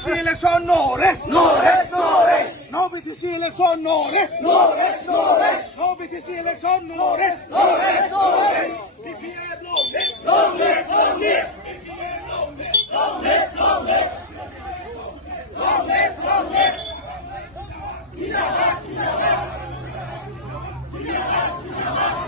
BTC election, no rest, no rest, no rest. No BTC election, no rest, no rest, no rest. No BTC election, no rest, no rest, no rest. BPF, long live, long live, long live. BPF, long live, long live, long live. Long live, long live. Jindabad, jindabad. Jindabad, jindabad.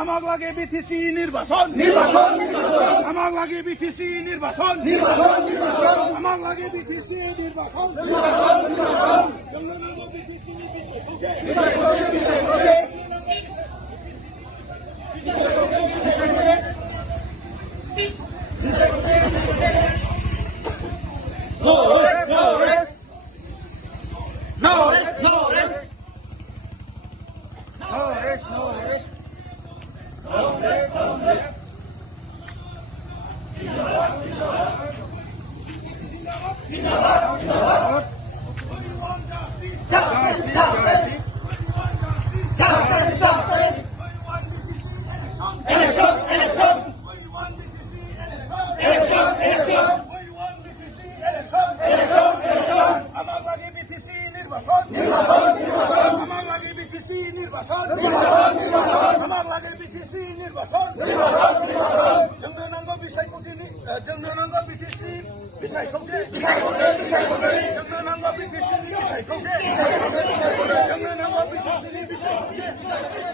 আমার লাগে BTC নির্বাচন নির্বাচন নির্বাচন আমার লাগে BTC নির্বাচন নির্বাচন নির্বাচন আমার লাগে বিটিসি নির্বাচন নির্বাচন নির্বাচন জনগণ বিটিসি বিষয় No rest, no rest. No rest, no rest. No rest, no rest. No rest, no rest. Jindabad, jindabad, jindabad. We want justice. Justice, justice. Justice, justice. Election, election. We want BTC election. Election, election. আমার লাগে BTC নির্বাচন নির্বাচন নির্বাচন আমার লাগে BTC নির্বাচন নির্বাচন নির্বাচন আমার লাগে বিটিসি নির্বাচন নির্বাচন নির্বাচন জনগণ বিষয় কোটি জনগণ বিটিসি বিষয় কোটি বিষয় কোটি বিষয় কোটি জনগণ বিটিসি বিষয় কোটি জনগণ বিটিসি বিষয় কোটি